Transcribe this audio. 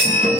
আছেন